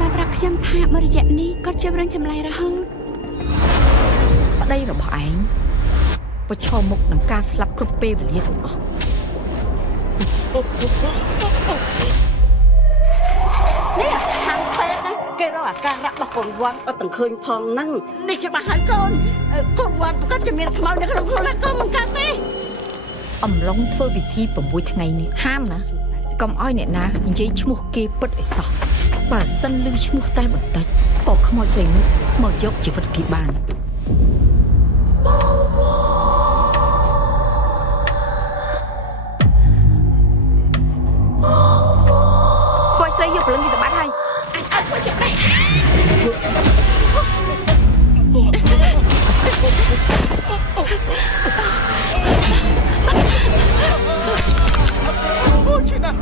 បានប្រាប់ខ្ញុំថាមករយៈនេះគាត់ជារឿងចម្លែករហូតប្តីរបស់ឯងប្រឈមមុខនឹងការស្លាប់គ្រប់ពេលវេលាទាំងអស់នេះខាងពេទ្យហ្នឹងគេរកអាការៈរបស់កូនវ៉ាន់អត់ទាំងឃើញផងហ្នឹងនេះច្បាស់ហើយកូនវ៉ាន់ប្រកាសជាមានខ្មោចនៅក្នុងខ្លួនហើយកូនមិនកើតទេអំឡុងធ្វើពិធី6ថ្ងៃនេះហាមណាកុំឲ្យអ្នកណានិយាយឈ្មោះគេពិតឲ្យសោះបើសិនឮឈ្មោះតែបន្តិចក៏ខ្មោចស្រីនោះមកយកជីវិតគេបានពួកស្រីយកព្រលឹងគេទៅបាត់ហើយអញអត់ធ្វើចិត្តដែរអូឈឺណាស់